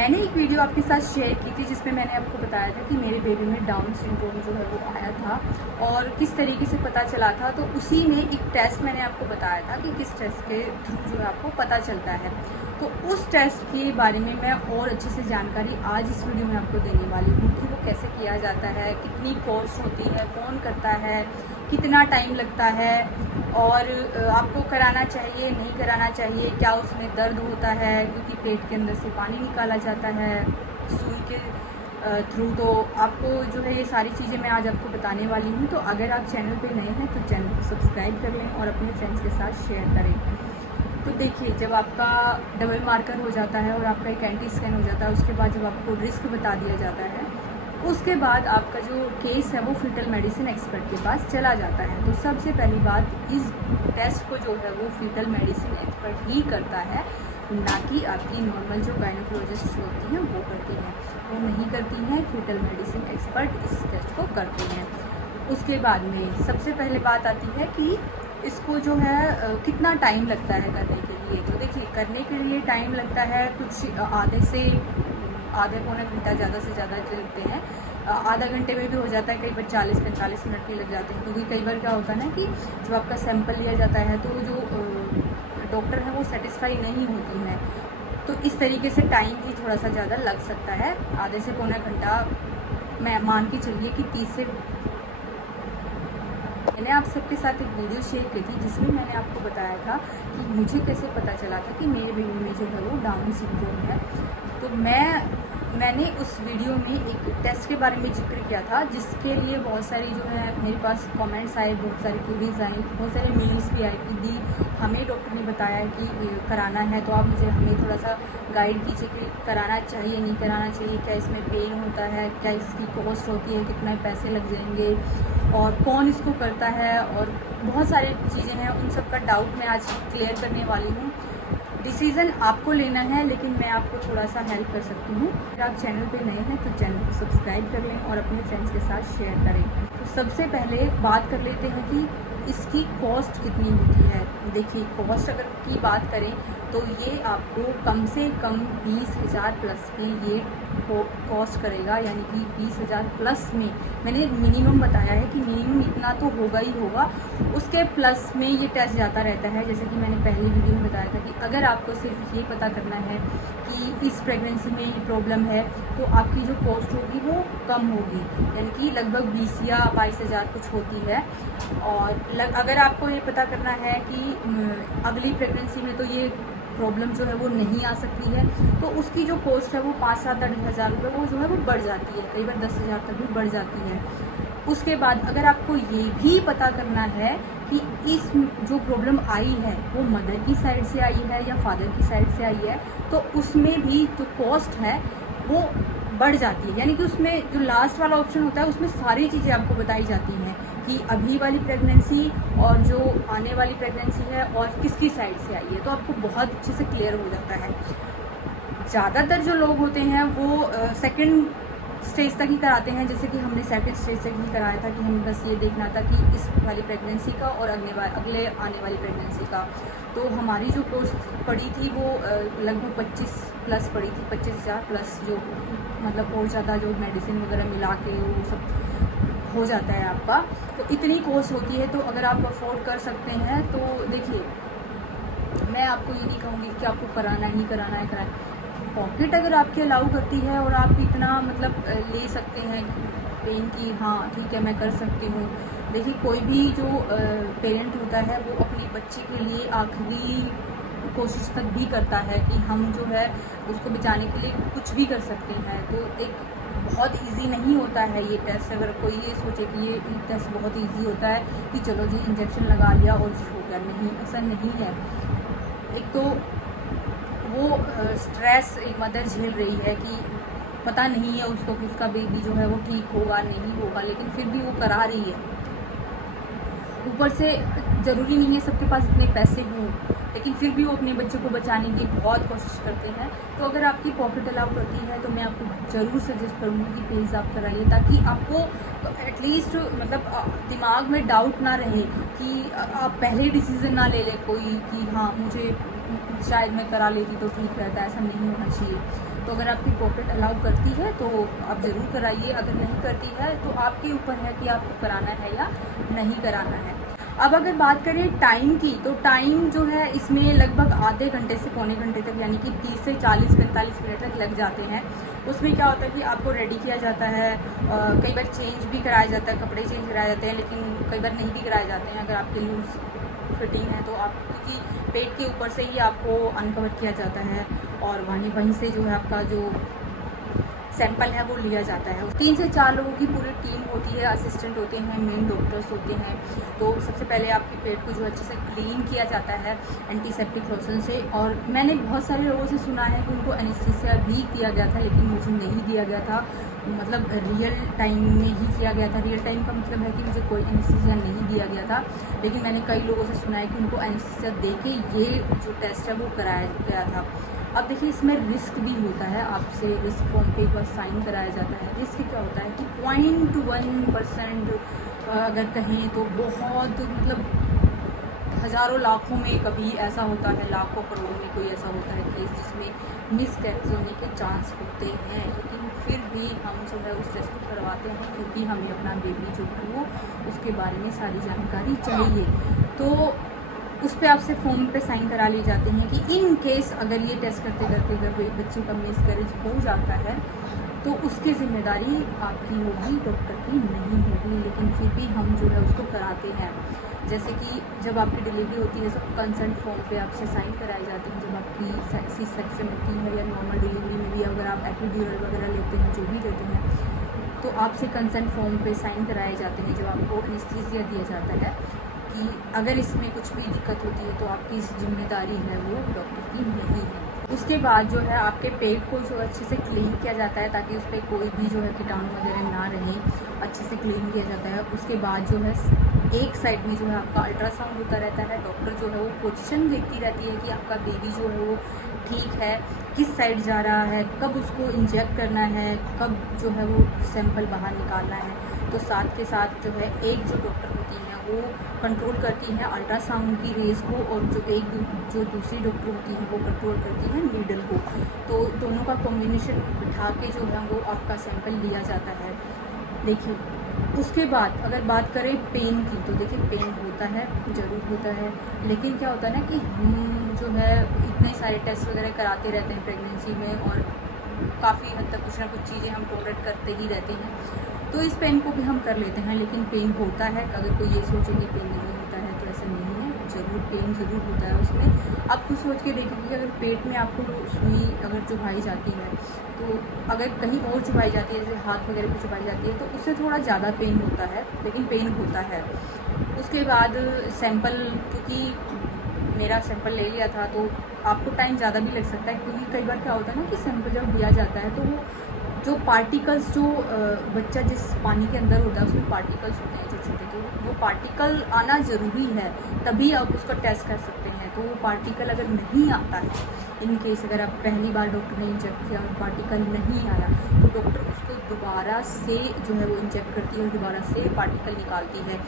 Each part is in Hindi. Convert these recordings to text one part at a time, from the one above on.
मैंने एक वीडियो आपके साथ शेयर की थी जिसमें मैंने आपको बताया था कि मेरे बेबी में डाउन सिंड्रोम जो है वो आया था और किस तरीके से पता चला था। तो उसी में एक टेस्ट मैंने आपको बताया था कि किस टेस्ट के थ्रू जो है आपको पता चलता है। तो उस टेस्ट के बारे में मैं और अच्छे से जानकारी आज इस वीडियो में आपको देने वाली हूँ कि वो कैसे किया जाता है, कितनी कॉस्ट होती है, कौन करता है, कितना टाइम लगता है और आपको कराना चाहिए नहीं कराना चाहिए, क्या उसमें दर्द होता है क्योंकि पेट के अंदर से पानी निकाला जाता है सुई के थ्रू। तो आपको जो है ये सारी चीज़ें मैं आज आपको बताने वाली हूँ। तो अगर आप चैनल पे नए हैं तो चैनल को सब्सक्राइब कर लें और अपने फ्रेंड्स के साथ शेयर करें। तो देखिए, जब आपका डबल मार्कर हो जाता है और आपका एक एंटी स्कैन हो जाता है, उसके बाद जब आपको रिस्क बता दिया जाता है, उसके बाद आपका जो केस है वो फीटल मेडिसिन एक्सपर्ट के पास चला जाता है। तो सबसे पहली बात, इस टेस्ट को जो है वो फीटल मेडिसिन एक्सपर्ट ही करता है, ना कि आपकी नॉर्मल जो गायनोकोलॉजिस्ट होती हैं वो करती हैं। वो नहीं करती हैं, फीटल मेडिसिन एक्सपर्ट इस टेस्ट को करते हैं। उसके बाद में सबसे पहले बात आती है कि इसको जो है कितना टाइम लगता है करने के लिए। तो देखिए, करने के लिए टाइम लगता है कुछ आधे पौने घंटा ज़्यादा से ज़्यादा लगते हैं। आधा घंटे में भी हो जाता है, कई बार 40-45 मिनट भी लग जाते हैं, क्योंकि कई बार क्या होता है ना कि जब आपका सैंपल लिया जाता है तो जो डॉक्टर हैं वो सेटिस्फाई नहीं होती हैं। तो इस तरीके से टाइम भी थोड़ा सा ज़्यादा लग सकता है। आधे से पौना घंटा मैं मान के चलिए कि 30 से। मैंने आप सबके साथ एक वीडियो शेयर की थी जिसमें मैंने आपको बताया था कि मुझे कैसे पता चला था कि मेरे बेबी में जो है वो डाउन सिंड्रोम है। तो मैंने उस वीडियो में एक टेस्ट के बारे में जिक्र किया था, जिसके लिए बहुत सारी जो है मेरे पास कमेंट्स आए, बहुत सारी क्वेरीज आई, बहुत सारे मेल्स भी आए कि दी हमें डॉक्टर ने बताया कि कराना है, तो आप मुझे हमें थोड़ा सा गाइड कीजिए कि कराना चाहिए नहीं कराना चाहिए, क्या इसमें पेन होता है, क्या इसकी कॉस्ट होती है, कितने पैसे लग जाएंगे और कौन इसको करता है, और बहुत सारी चीज़ें हैं। उन सब का डाउट मैं आज क्लियर करने वाली हूँ। डिसीज़न आपको लेना है, लेकिन मैं आपको थोड़ा सा हेल्प कर सकती हूँ। अगर आप चैनल पे नए हैं तो चैनल को सब्सक्राइब कर लें और अपने फ्रेंड्स के साथ शेयर करें। तो सबसे पहले बात कर लेते हैं कि इसकी कॉस्ट कितनी होती है। देखिए, कॉस्ट अगर की बात करें तो ये आपको कम से कम 20,000 प्लस में ये कॉस्ट करेगा, यानी कि 20,000 प्लस में। मैंने मिनिमम बताया है कि मिनिमम इतना तो होगा ही होगा, उसके प्लस में ये टेस्ट जाता रहता है। जैसे कि मैंने पहली वीडियो में बताया था कि अगर आपको सिर्फ ये पता करना है कि इस प्रेगनेंसी में ये प्रॉब्लम है तो आपकी जो कॉस्ट होगी वो कम होगी, यानी कि लगभग 20 या 22,000 कुछ होती है। और अगर आपको ये पता करना है कि अगली प्रेगनेंसी में तो ये प्रॉब्लम जो है वो नहीं आ सकती है, तो उसकी जो कॉस्ट है वो 5-7-8 हज़ार रुपये वो जो है वो बढ़ जाती है, कई बार 10,000 तक भी बढ़ जाती है। उसके बाद अगर आपको ये भी पता करना है कि इस जो प्रॉब्लम आई है वो मदर की साइड से आई है या फादर की साइड से आई है, तो उसमें भी जो कॉस्ट है वो बढ़ जाती है। यानी कि उसमें जो लास्ट वाला ऑप्शन होता है उसमें सारी चीज़ें आपको बताई जाती हैं कि अभी वाली प्रेगनेंसी और जो आने वाली प्रेगनेंसी है और किसकी साइड से आई है, तो आपको बहुत अच्छे से क्लियर हो जाता है। ज़्यादातर जो लोग होते हैं वो सेकंड स्टेज तक ही कराते हैं, जैसे कि हमने सेकंड स्टेज तक ही कराया था कि हमें बस ये देखना था कि इस वाली प्रेगनेंसी का और अगले आने वाली प्रेगनेंसी का। तो हमारी जो कोर्स पड़ी थी वो लगभग 25 प्लस पड़ी थी, 25,000 प्लस, जो मतलब और ज़्यादा जो मेडिसिन वगैरह मिला के वो सब हो जाता है आपका। तो इतनी कॉस्ट होती है। तो अगर आप अफोर्ड कर सकते हैं तो देखिए, मैं आपको ये नहीं कहूँगी कि आपको कराना ही कराना है। पॉकेट अगर आपकी अलाउ करती है और आप इतना मतलब ले सकते हैं पेन की, हाँ ठीक है मैं कर सकती हूँ। देखिए, कोई भी जो पेरेंट होता है वो अपने बच्चे के लिए आखिरी कोशिश तक भी करता है कि हम जो है उसको बचाने के लिए कुछ भी कर सकते हैं। तो एक बहुत इजी नहीं होता है ये टेस्ट। अगर कोई ये सोचे कि ये टेस्ट बहुत इजी होता है कि चलो जी इंजेक्शन लगा लिया और जी हो गया, नहीं, ऐसा नहीं है। एक तो वो स्ट्रेस एक मदर झेल रही है कि पता नहीं है उसको कि उसका बेबी जो है वो ठीक होगा नहीं होगा, लेकिन फिर भी वो करा रही है। ऊपर से ज़रूरी नहीं है सबके पास इतने पैसे हों, लेकिन फिर भी वो अपने बच्चे को बचाने की बहुत कोशिश करते हैं। तो अगर आपकी पॉकेट अलाउ करती है तो मैं आपको ज़रूर सजेस्ट करूँगी कि प्लीज़ आप कराइए, ताकि आपको तो एटलीस्ट मतलब दिमाग में डाउट ना रहे कि आप पहले डिसीज़न ना ले ले कोई कि हाँ मुझे शायद मैं करा लेती तो ठीक रहता है। ऐसा नहीं होना चाहिए। तो अगर आपकी पॉकेट अलाउ करती है तो आप ज़रूर कराइए, अगर नहीं करती है तो आपके ऊपर है कि आपको कराना है या नहीं कराना है। अब अगर बात करें टाइम की, तो टाइम जो है इसमें लगभग आधे घंटे से पौने घंटे तक, यानी कि 30 से 40-45 मिनट तक लग जाते हैं। उसमें क्या होता है कि आपको रेडी किया जाता है, कई बार चेंज भी कराया जाता है, कपड़े चेंज कराए जाते हैं, लेकिन कई बार नहीं भी कराए जाते हैं अगर आपके लूज फिटिंग है तो। आप क्योंकि पेट के ऊपर से ही आपको अनकवर किया जाता है और वहीं से जो है आपका जो सैंपल है वो लिया जाता है। 3 से 4 लोगों की पूरी टीम होती है, असिस्टेंट होते हैं, मेन डॉक्टर्स होते हैं। तो सबसे पहले आपके पेट को जो अच्छे से क्लीन किया जाता है एंटीसेप्टिक लोशन से। और मैंने बहुत सारे लोगों से सुना है कि उनको एनेस्थीसिया भी किया गया था, लेकिन मुझे नहीं दिया गया था, मतलब रियल टाइम में ही किया गया था। रियल टाइम का मतलब है कि मुझे कोई एनेस्थीसिया नहीं दिया गया था, लेकिन मैंने कई लोगों से सुना है कि उनको एनेस्थीसिया दे के ये जो टेस्ट है वो कराया गया था। अब देखिए इसमें रिस्क भी होता है, आपसे रिस्क फॉर्म पे एक बार साइन कराया जाता है। रिस्क क्या होता है कि 0.1% अगर कहें तो बहुत, मतलब हज़ारों लाखों में कभी ऐसा होता है, लाखों करोड़ों में कोई ऐसा होता है केस जिसमें मिसकैरेज होने के चांस होते हैं। लेकिन फिर भी हम जो है उस टेस्ट को करवाते हैं, क्योंकि हमें अपना बेबी जो है वो उसके बारे में सारी जानकारी चाहिए। तो उस पर आपसे फॉर्म पे साइन करा लिए जाते हैं कि इन केस अगर ये टेस्ट करते करते अगर कोई बच्चे का मिसकैरेज हो जाता है तो उसकी ज़िम्मेदारी आपकी होगी, डॉक्टर की नहीं होगी। लेकिन फिर भी हम जो है उसको कराते हैं। जैसे कि जब आपकी डिलीवरी होती है, सब कंसर्न फॉर्म पे आपसे साइन कराए जाते हैं। जब आपकी सी सेक्शन होती है या नॉर्मल डिलीवरी में भी अगर आप एपिड्यूरल वगैरह लेते हैं, जो भी लेते हैं, तो आपसे कंसर्न फॉर्म पे साइन कराए जाते हैं। जब आपको एनेस्थीसिया दिया जाता है कि अगर इसमें कुछ भी दिक्कत होती है तो आपकी जिम्मेदारी है वो डॉक्टर की नहीं है। उसके बाद जो है आपके पेट को जो अच्छे से क्लीन किया जाता है, ताकि उस पर कोई भी जो है कीटाणु वगैरह ना रहे, अच्छे से क्लीन किया जाता है। उसके बाद जो है एक साइड में जो है आपका अल्ट्रासाउंड होता रहता है। डॉक्टर जो है वो पोजीशन देखती रहती है कि आपका बेबी जो है वो ठीक है, किस साइड जा रहा है, कब उसको इंजेक्ट करना है, कब जो है वो सैंपल बाहर निकालना है। तो साथ के साथ जो है एक जो डॉक्टर होती हैं वो कंट्रोल करती हैं अल्ट्रासाउंड की रेज को, और जो दूसरी डॉक्टर होती हैं वो कंट्रोल करती हैं नीडल को। तो दोनों का कॉम्बिनेशन बिठा के जो है वो आपका सैंपल लिया जाता है। देखिए उसके बाद अगर बात करें पेन की, तो देखिए पेन होता है, ज़रूर होता है। लेकिन क्या होता है ना कि हम जो है इतने सारे टेस्ट वगैरह कराते रहते हैं प्रेगनेंसी में, और काफ़ी हद तक कुछ ना कुछ चीज़ें हम टॉलरेट करते ही रहते हैं, तो इस पेन को भी हम कर लेते हैं। लेकिन पेन होता है, अगर कोई ये सोचे कि पेन नहीं होता है तो ऐसा नहीं है, ज़रूर पेन ज़रूर होता है उसमें। आप कुछ सोच के देखिए कि अगर पेट में आपको सुई अगर चुभाई जाती है, तो अगर कहीं और चुभाई जाती है, जैसे हाथ वगैरह पर चुभाई जाती है, तो उससे थोड़ा ज़्यादा पेन होता है, लेकिन पेन होता है। उसके बाद सैंपल, क्योंकि मेरा सैंपल ले लिया था तो आपको टाइम ज़्यादा भी लग सकता है, क्योंकि कई बार क्या होता है ना कि सैंपल जब दिया जाता है तो वो जो पार्टिकल्स जो बच्चा जिस पानी के अंदर होता है उसमें पार्टिकल्स होते हैं छोटे छोटे, तो वो पार्टिकल आना ज़रूरी है, तभी आप उसका टेस्ट कर सकते हैं। तो वो पार्टिकल अगर नहीं आता है, इन केस अगर आप पहली बार डॉक्टर ने इंजेक्ट किया और पार्टिकल नहीं आया, तो डॉक्टर उसको दोबारा से जो है वो इंजेक्ट करती है और दोबारा से पार्टिकल निकालती है।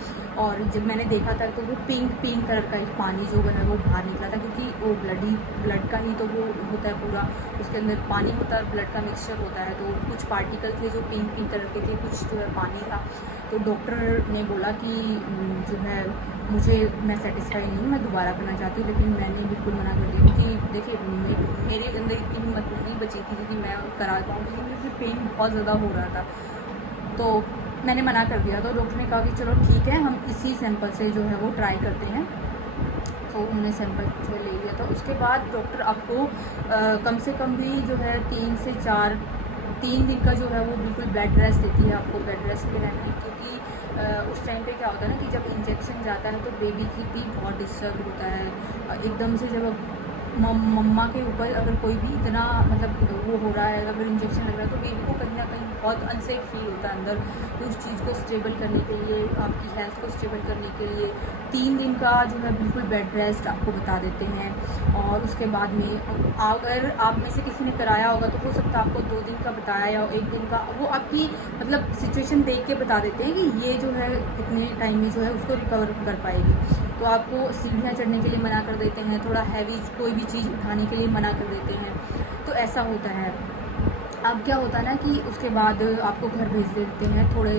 और जब मैंने देखा था तो वो पिंक कलर का एक पानी जो है वो बाहर निकला था, क्योंकि वो ब्लड का ही तो वो होता है पूरा, उसके अंदर पानी होता है, ब्लड का मिक्सचर होता है। तो कुछ पार्टिकल थे जो पिंक कलर के थे, कुछ जो है पानी था। तो डॉक्टर ने बोला कि जो है मैं सेटिस्फाई नहीं, मैं दोबारा करना चाहती हूँ, लेकिन मैंने बिल्कुल मना कर दिया, क्योंकि देखिए मेरे अंदर इतनी हिम्मत नहीं बची थी कि मैं करा पाऊँ, क्योंकि मुझे पेन बहुत ज़्यादा हो रहा था। तो मैंने मना कर दिया। तो डॉक्टर ने कहा कि चलो ठीक है, हम इसी सैंपल से जो है वो ट्राई करते हैं। तो उन्होंने सैंपल जो ले लिया था। उसके बाद डॉक्टर आपको कम से कम भी जो है 3 दिन का जो है वो बिल्कुल बेड रेस्ट देती है, आपको बेड रेस्ट पे रहना है। क्योंकि उस टाइम पे क्या होता है ना कि जब इंजेक्शन जाता है तो बेबी की भी बहुत डिस्टर्ब होता है। एकदम से जब मम्मा के ऊपर अगर कोई भी इतना मतलब वो हो रहा है, अगर इंजेक्शन लग रहा है, तो बेबी को कहीं ना कहीं बहुत अनसेफ फील होता है अंदर। तो उस चीज़ को स्टेबल करने के लिए, आपकी हेल्थ को स्टेबल करने के लिए 3 दिन का जो है बिल्कुल बेड रेस्ट आपको बता देते हैं। और उसके बाद में अगर आप में से किसी ने कराया होगा तो हो सकता है आपको 2 दिन का बताया या 1 दिन का, वो आपकी मतलब सिचुएशन देख के बता देते हैं कि ये जो है कितने टाइम में जो है उसको रिकवर कर पाएगी। तो आपको सीढ़ियाँ चढ़ने के लिए मना कर देते हैं, थोड़ा हैवी कोई भी चीज़ उठाने के लिए मना कर देते हैं। तो ऐसा होता है। अब क्या होता है ना कि उसके बाद आपको घर भेज देते हैं, थोड़े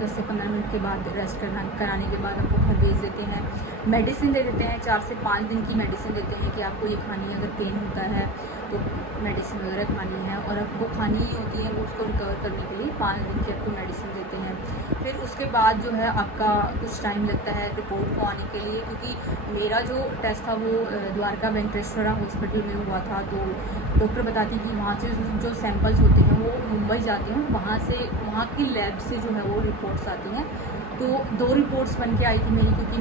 10 से 15 मिनट के बाद रेस्ट कराने के बाद आपको घर भेज देते हैं। मेडिसिन दे देते हैं, 4 से 5 दिन की मेडिसिन देते हैं कि आपको ये खानी है, अगर पेन होता है तो मेडिसिन वगैरह खानी है, और आपको खानी ही होती है वो उसको रिकवर करने के लिए 5 दिन की आपको मेडिसिन देते हैं। फिर उसके बाद जो है आपका कुछ टाइम लगता है रिपोर्ट को आने के लिए, क्योंकि मेरा जो टेस्ट था वो द्वारका वेंकटेश्वरा हॉस्पिटल में हुआ था। तो डॉक्टर बताती कि वहाँ से जो सैंपल्स होते हैं वो मुंबई जाते हैं, वहाँ की लैब से जो है वो रिपोर्ट्स आती हैं। तो 2 रिपोर्ट्स बन के आई थी मेरी, क्योंकि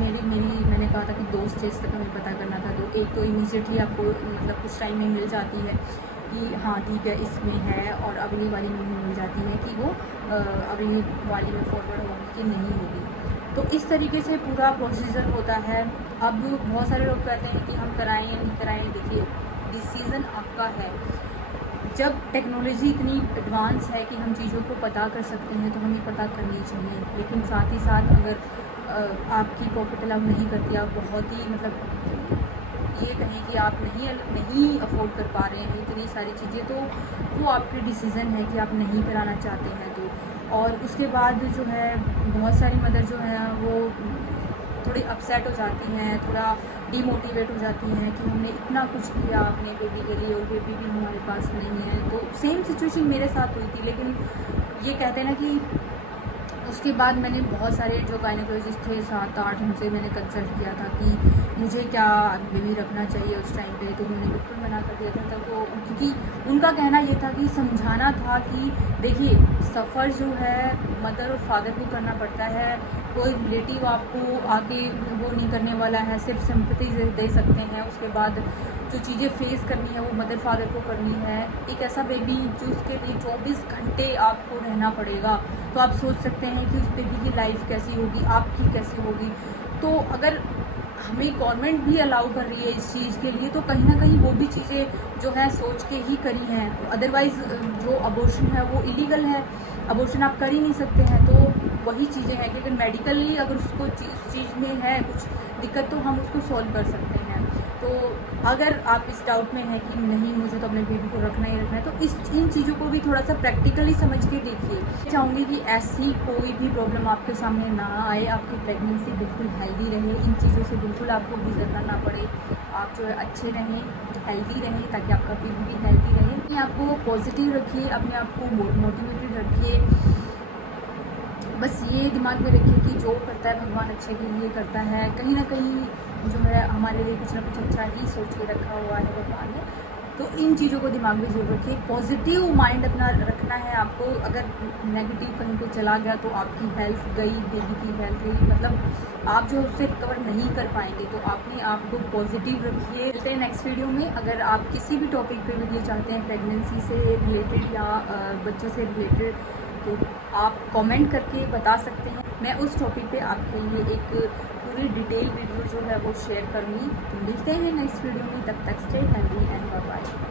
मैंने कहा था कि 2 स्टेज तक हमें पता करना था। तो एक तो इमीडिएटली आपको मतलब कुछ टाइम में मिल जाती है कि हाँ ठीक है इसमें है, और अगली वाली में मिल जाती है कि वो अगली वाली में फॉरवर्ड होगी कि नहीं होगी। तो इस तरीके से पूरा प्रोसीजर होता है। अब बहुत सारे लोग कहते हैं कि हम कराएं या नहीं कराएं। देखिए, डिसीज़न आपका है। जब टेक्नोलॉजी इतनी एडवांस है कि हम चीज़ों को पता कर सकते हैं तो हमें पता करनी चाहिए, लेकिन साथ ही साथ अगर आपकी पॉकेट अलाउ नहीं करती, आप बहुत ही मतलब ये कहें कि आप नहीं अफोर्ड कर पा रहे हैं इतनी सारी चीज़ें, तो वो आपकी डिसीज़न है कि आप नहीं कराना चाहते हैं तो। और उसके बाद जो है बहुत सारी मदर जो है वो थोड़ी अपसेट हो जाती हैं, थोड़ा डीमोटिवेट हो जाती हैं कि हमने इतना कुछ किया अपने बेबी के लिए और बेबी भी हमारे पास नहीं है। तो सेम सिचुएशन मेरे साथ हुई थी, लेकिन ये कहते हैं ना कि उसके बाद मैंने बहुत सारे जो गायनेकोलॉजिस्ट थे 7-8 उनसे मैंने कंसल्ट किया था कि मुझे क्या बेबी रखना चाहिए उस टाइम पे। तो उन्होंने बिल्कुल मना कर दिया था। तब वो, क्योंकि उनका कहना ये था कि समझाना था कि देखिए सफ़र जो है मदर और फादर को करना पड़ता है, कोई रिलेटिव आपको आके वो नहीं करने वाला है, सिर्फ सिंपैथी दे सकते हैं। उसके बाद जो चीज़ें फेस करनी है वो मदर फादर को करनी है। एक ऐसा बेबी जो उसके लिए 24 घंटे आपको रहना पड़ेगा, तो आप सोच सकते हैं कि उस बेबी की लाइफ कैसी होगी, आपकी कैसी होगी। तो अगर हमें गवर्नमेंट भी अलाउ कर रही है इस चीज़ के लिए, तो कहीं ना कहीं वो भी चीज़ें जो है सोच के ही करी हैं। अदरवाइज़ जो अबॉर्शन है वो इलीगल है, अबॉर्शन आप कर ही नहीं सकते हैं। तो वही चीज़ें हैं कि अगर मेडिकली अगर उसको चीज़ में है कुछ दिक्कत, तो हम उसको सॉल्व कर सकते हैं। तो अगर आप इस डाउट में हैं कि नहीं मुझे तो अपने बेबी को रखना ही रखना है, तो इन चीज़ों को भी थोड़ा सा प्रैक्टिकली समझ के देखिए। चाहूँगी कि ऐसी कोई भी प्रॉब्लम आपके सामने ना आए, आपकी प्रेगनेंसी बिल्कुल हेल्दी रहे, इन चीज़ों से बिल्कुल आपको गुजरना ना पड़े। आप जो है अच्छे रहें, हेल्दी रहें, ताकि आपका बेबी भी हेल्दी रहे। अपने आप को पॉजिटिव रखिए, अपने आप को मोटिवेटेड रखिए। बस ये दिमाग में रखिए कि जो करता है भगवान अच्छे के लिए करता है। कहीं ना कहीं जो है हमारे लिए कुछ ना कुछ अच्छा ही सोच के रखा हुआ है भगवान ने। तो इन चीज़ों को दिमाग में जरूर रखिए। पॉजिटिव माइंड अपना रखना है आपको। अगर नेगेटिव कहीं पे चला गया तो आपकी हेल्थ गई, बेबी की हेल्थ गई, मतलब आप जो उससे रिकवर नहीं कर पाएंगे। तो अपने आप को पॉजिटिव रखिए। मिलते हैं नेक्स्ट वीडियो में। अगर आप किसी भी टॉपिक पे वीडियो चाहते हैं प्रेगनेंसी से रिलेटेड या बच्चों से रिलेटेड, तो आप कमेंट करके बता सकते हैं। मैं उस टॉपिक पे आपके लिए एक पूरी डिटेल वीडियो जो है वो शेयर करूँगी। तो मिलते हैं नेक्स्ट वीडियो में, तब तक stay healthy and bye bye.